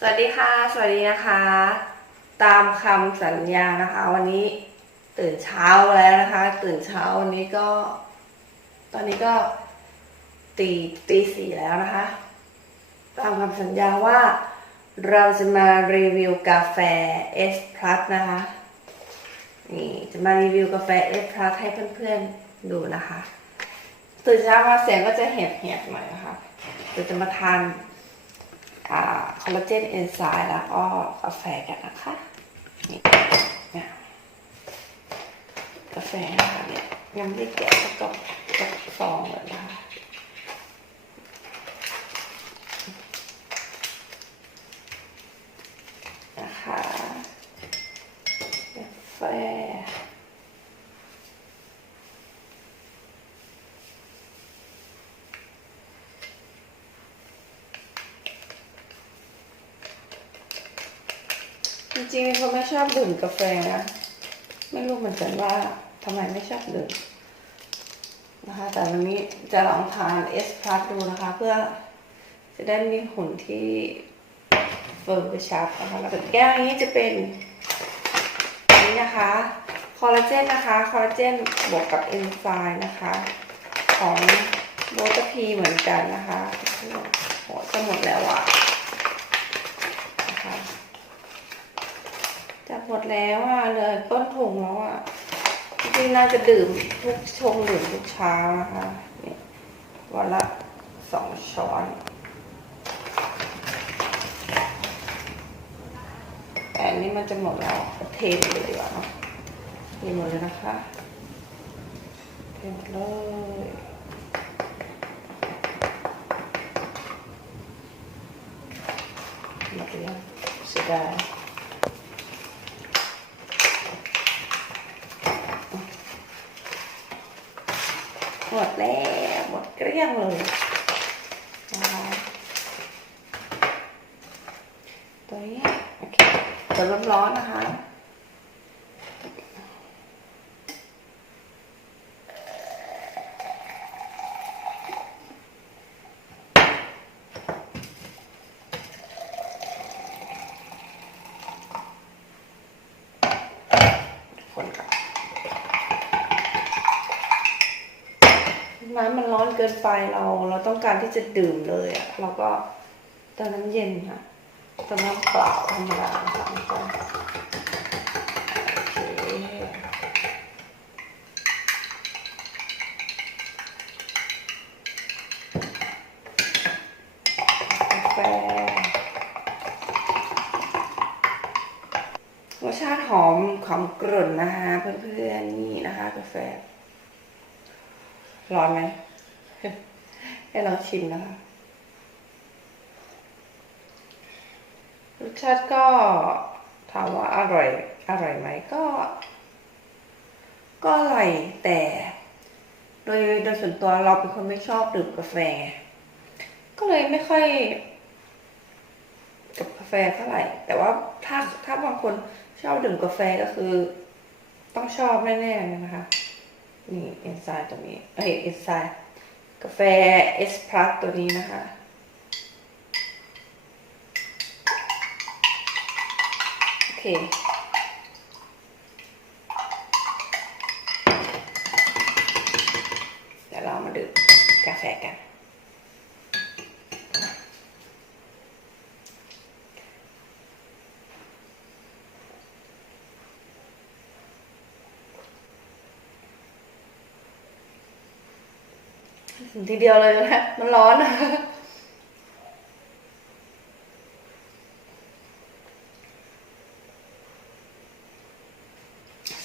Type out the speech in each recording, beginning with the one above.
สวัสดีค่ะ สวัสดีนะคะ ตามคำสัญญานะคะ วันนี้ตื่นเช้าแล้วนะคะ ตื่นเช้าวันนี้ก็ ตอนนี้ก็ตีตีสี่แล้วนะคะ ตามคำสัญญาว่าเราจะมารีวิวกาแฟ S Plus นะคะ นี่จะมารีวิวกาแฟ S Plus ให้เพื่อนๆดูนะคะ ตื่นเช้ามาเสียงก็จะแหบๆหน่อยนะคะเดี๋ยวจะมาทาน คอลลาเจนเอนไซม์แล้วก็กาแฟกันนะคะนี่นี่ยกาแฟนะคะเนี่ยยังไม่ได้แกะสักกล่องสักซองเลยนะคะนะคะกาแฟ จริงๆเป็นคนไม่ชอบดื่มกาแฟนะไม่รู้เหมือนกันว่าทำไมไม่ชอบดื่มนะคะ แต่วันนี้จะลองทานเอสพลัสดูนะคะ เพื่อจะได้มีหุ่นที่เฟิร์มกระชับนะคะแล้วแก้วนี้จะเป็นอันนี้นะคะคอลลาเจนนะคะคอลลาเจนบวกกับเอนไซม์นะคะ ของโบตพีเหมือนกันนะคะโหจะหมดแล้วอะนะคะ จะหมด แล้วอะเลยต้นถุงแล้วอะจริงๆน่าจะดื่มทุกชงดื่มทุกเช้านะคะนี่วันละสองช้อน แต่อันนี้มันจะหมดแล้วเทไปเลยดีกว่าเนาะเทหมดเลยนะคะเทหมดเลยหมดแล้วเสียดาย หมดแล้วี้ยงเลยนะคะตัวนี้โอเคตัวร้อนๆนะคะ คนก่อน น้ำมันร้อนเกินไปเรา เราต้องการที่จะดื่มเลยอะเราก็ติมน้ำเย็นค่ะติมน้ำเปล่าธรรมดาค่ะแล้วก็โอเคกาแฟรสชาติหอมหอมกรุ่นนะคะ เพื่อนๆนี่นะคะกาแฟ ร้อนไหมให้เราชิมนะคะรสชาติก็ถามว่าอร่อย อร่อยไหมก็ ก็อร่อยแต่ โดยโดยส่วนตัวเราเป็นคนไม่ชอบดื่มกาแฟ ก็เลยไม่ค่อย กับกาแฟเท่าไหร่ แต่ว่าถ้าถ้าบางคนชอบดื่มกาแฟก็คือ ต้องชอบแน่ๆนะคะ นี่เอนไซม์ตัวนี้เอ้ยเอนไซม์กาแฟเอสพลัสตัวนี้นะคะ โอเค เดี๋ยวเรามาดื่มกาแฟกัน ถึง ทีเดียวเลยนะมันร้อนนะ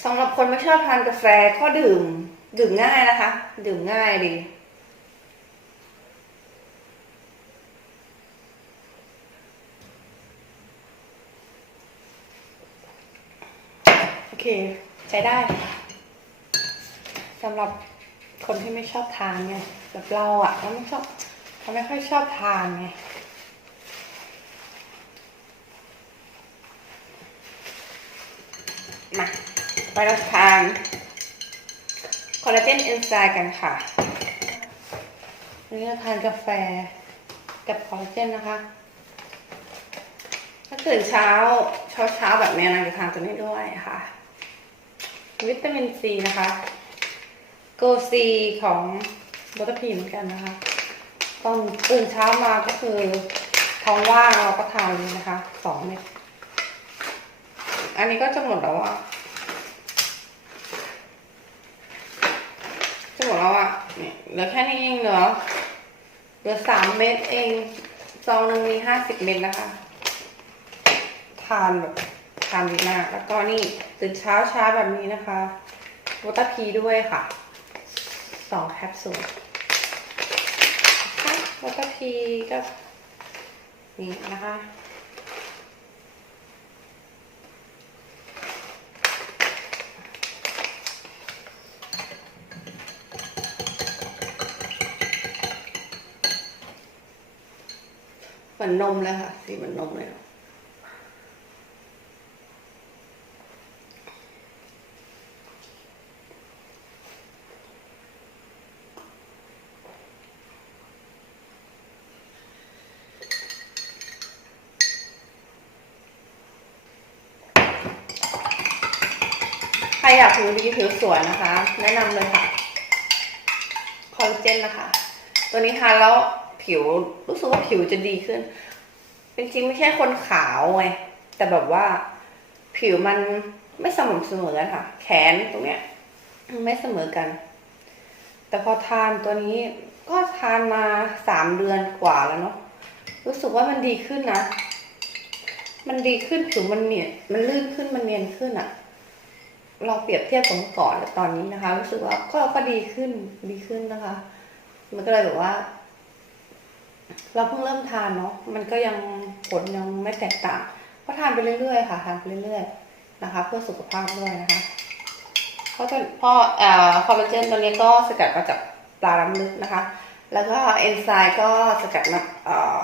สำหรับคนไม่ชอบทานกาแฟก็ดื่ม ดื่มง่ายนะคะ ดื่มง่ายดีโอเค ใช้ได้สำหรับคนที่ไม่ชอบทานไง แบบเราอะเราไม่ชอบเราไม่ค่อยชอบทานไงมาไปรับทานคอลลาเจนเอนไซม์กันค่ะวันนี้เราทานกาแฟกับคอลลาเจนนะคะ ถ้าตื่นเช้าเช้าเช้าแบบนี้นะจะทานตัวนี้ด้วยค่ะ วิตามินซีนะคะ โกซีของ บัตเตอร์พีเหมือนกันนะคะ ตอนตื่นเช้ามาก็คือท้องว่างเราก็ทานเลยนะคะสองเม็ดอันนี้ก็จะหมดแล้วอะจะหมดแล้วอะเนี่ยเหลือแค่นี้เองเหรอเหลือสามเม็ดเองซองหนึ่งมีห้าสิบเม็ดนะคะ ทานแบบทานดีมาก แล้วก็นี่ตื่นเช้าช้าแบบนี้นะคะวอเตอร์พีด้วยค่ะ สองแคปซูลวอเตอร์พีก็นี่นะคะเหมือนนมเลยค่ะสีเหมือนนมเลยเนาะ ครอยากผิวดีผิวสวยนะคะ แนะนำเลยค่ะคอลลาเจนนะคะ ตัวนี้ทานแล้วผิวรู้สึกว่าผิวจะดีขึ้น เป็นจริงไม่ใช่คนขาวไงแต่แบบว่า ผิวมันไม่สม่ำเสมอค่ะ แขนตรงเนี้ยไม่เสมอกัน แต่พอทานตัวนี้ก็ทานมาสามเดือนกว่าแล้วเนาะรู้สึกว่ามันดีขึ้นนะ มันดีขึ้นผิวมันเนียนมันลื่นขึ้นมันเนียนขึ้นอะ เราเปรียบเทียบกับเมื่อก่อนกับตอนนี้นะคะ รู้สึกว่าก็ก็ดีขึ้นดีขึ้นนะคะ มันก็เลยแบบว่า เราเพิ่งเริ่มทานเนาะมันก็ยังผลยังไม่แตกต่าง ก็ทานไปเรื่อยๆค่ะทานไปเรื่อยๆนะคะ เพื่อสุขภาพด้วยนะคะเพราะเพราะเอ่อคอลลาเจนตัวนี้ก็สกัดมาจากปลาล้ำลึกนะคะ แล้วก็เอนไซม์ก็สกัดมาเอ่อ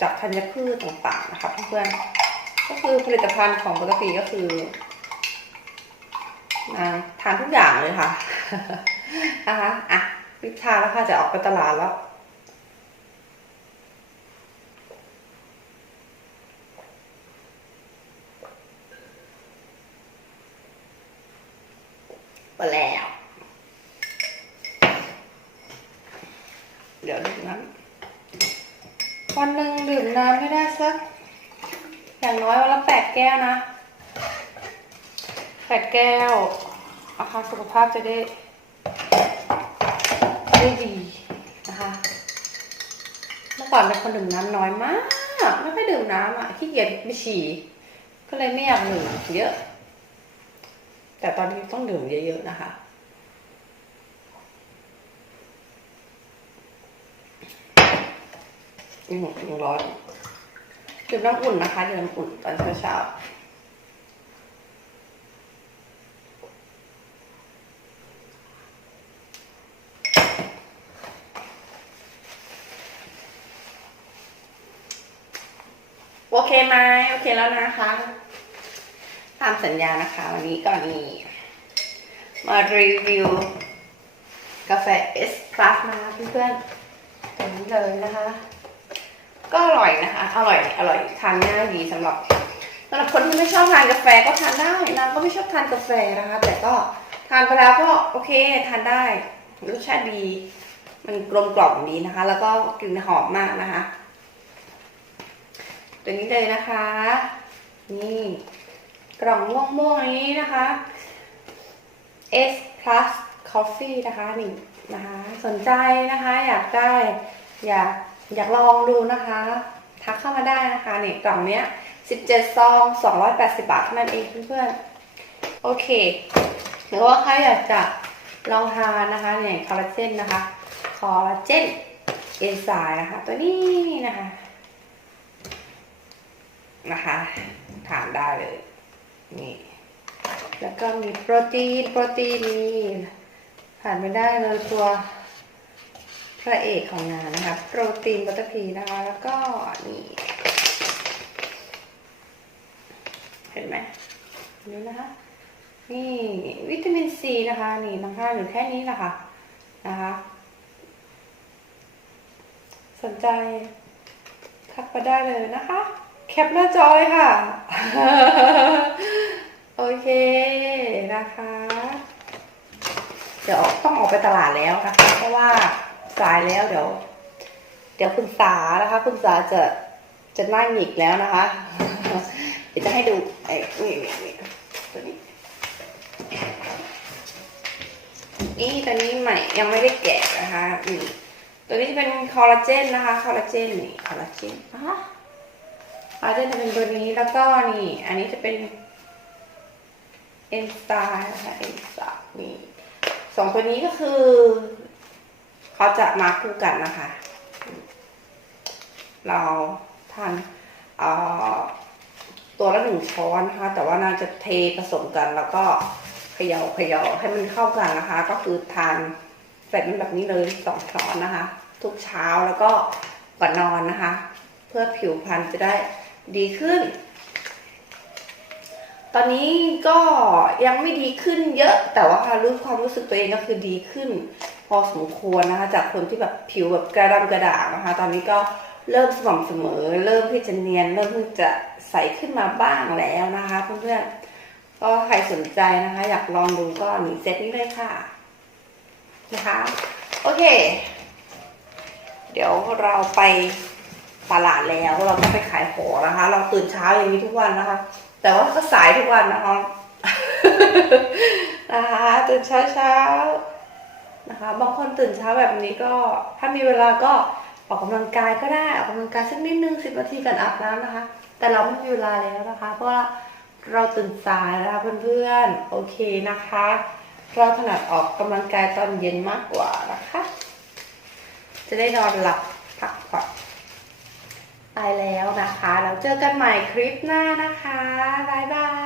จากธัญพืชต่างๆนะคะเพื่อนๆก็คือผลิตภัณฑ์ของปกติก็คือ อ่าทานทุกอย่างเลยค่ะนะคะอะรีบทานแล้วค่ะจะออกไปตลาดแล้วไปแล้ว เดี๋ยวดื่มน้ำวันหนึ่งดื่มน้ำไม่ได้สัก อย่างน้อยวันละแปดแก้วนะ แปดแก้วอาคารสุขภาพจะได้ ได้ดีนะคะเมื่อก่อนเป็นคนดื่มน้ำน้อยมาก ไม่ค่อยดื่มน้ำอะขี้เกียจไปฉี่ก็เลยไม่อยากดื่มเยอะ แต่ตอนนี้ต้องดื่มเยอะๆนะคะยังยังร้อนดื่มน้ำอุ่นนะคะดื่มน้ำอุ่นตอนเช้าๆ โอเคไหมโอเคแล้วนะคะ ตามสัญญานะคะ วันนี้ก็มีมารีวิว กาแฟเอสพลัสนะคะเพื่อนๆตัวนี้เลยนะคะ ก็อร่อยนะคะ อร่อยอร่อยทานง่ายดีสำหรับสำหรับคนที่ไม่ชอบทานกาแฟก็ทานได้นางก็ไม่ชอบทานกาแฟนะคะ แต่ก็ทานไปแล้วก็โอเคทานได้รสชาติดี มันกลมกล่อมดีนะคะ แล้วก็กลิ่นหอมมากนะคะ ตัวนี้เลยนะคะ นี่กล่องม่วงๆนี้นะคะ S plus coffee นะคะนี่นะคะ สนใจนะคะอยากได้อยากอยากลองดูนะคะ ทักเข้ามาได้นะคะนี่กล่องเนี้ย 17 ซอง 280 บาทเท่านั้นเองเพื่อนๆ โอเคหรือว่าใครอยากจะลองทานนะคะเนี่ยคอลลาเจนนะคะ คอลลาเจนเอนไซม์นะคะ ตัวนี้นะคะ นะคะ ทานได้เลย นี่ แล้วก็มีโปรตีน โปรตีนนี่ผ่านไม่ได้เลยตัวพระเอกของงานนะคะ โปรตีนบัตเตอร์พีนะคะ แล้วก็นี่ เห็นไหมนี่นะคะ นี่วิตามินซีนะคะ นี่น้ำค่าอยู่แค่นี้แหละค่ะนะคะสนใจทักมาได้เลยนะคะ ปหน้าจอเลยค่ะ โอเคนะคะ เดี๋ยวต้องออกไปตลาดแล้วนะคะ เพราะว่าสายแล้วเดี๋ยว เดี๋ยวคุณสานะคะ คุณสาจะจะนั่งหงิกแล้วนะคะ เดี๋ยวจะให้ดูไอ้นี่นี่ตัวนี้ นี่ตัวนี้ใหม่ยังไม่ได้แกะนะคะนี่ตัวนี้จะเป็นคอลลาเจนนะคะ คอลลาเจนนี่คอลลาเจนอะ อาเจนจะเป็นตัวนี้แล้วก็นี่ อันนี้จะเป็นเอนสไตล์นะคะเอนสไตล์นี่สองตัวนี้ก็คือ เขาจะมาคู่กันนะคะ เราทานตัวละหนึ่งช้อนนะคะ แต่ว่าน่าจะเทผสมกันแล้วก็เขย่าเขย่าให้มันเข้ากันนะคะ ก็คือทานเสร็จมันแบบนี้เลยสองช้อนนะคะ ทุกเช้าแล้วก็ก่อนนอนนะคะ เพื่อผิวพรรณจะได้ ดีขึ้น ตอนนี้ก็ยังไม่ดีขึ้นเยอะ แต่ว่ารู้ความรู้สึกตัวเองก็คือดีขึ้น พอสมควรนะคะ จากคนที่แบบผิวแบบกระดำกระด่างนะคะ ตอนนี้ก็เริ่มสม่ำเสมอ เริ่มที่จะเนียน เริ่มที่จะใสขึ้นมาบ้างแล้วนะคะเพื่อนๆ ก็ใครสนใจนะคะ อยากลองดูก็หนีเซตนี้เลยค่ะ นะคะ โอเค เดี๋ยวเราไป ตลาดแล้ว เราก็ไปขายของนะคะ เราตื่นเช้าอย่างนี้ทุกวันนะคะ แต่ว่าก็สายทุกวันนะคะนะคะตื่นเช้าเช้านะคะบางคนตื่นเช้าแบบนี้ก็ถ้ามีเวลาก็ออกกำลังกายก็ได้ออกกำลังกายสักนิดนึงสิบนาทีก่อนอาบน้ำนะคะ แต่เราไม่มีเวลาแล้วนะคะ เพราะว่าเราตื่นสายนะคะเพื่อนๆโอเคนะคะ เราถนัดออกกำลังกายตอนเย็นมากกว่านะคะ จะได้นอนหลับพักผ่อน ไปแล้วนะคะ แล้วเจอกันใหม่คลิปหน้านะคะ บ๊ายบาย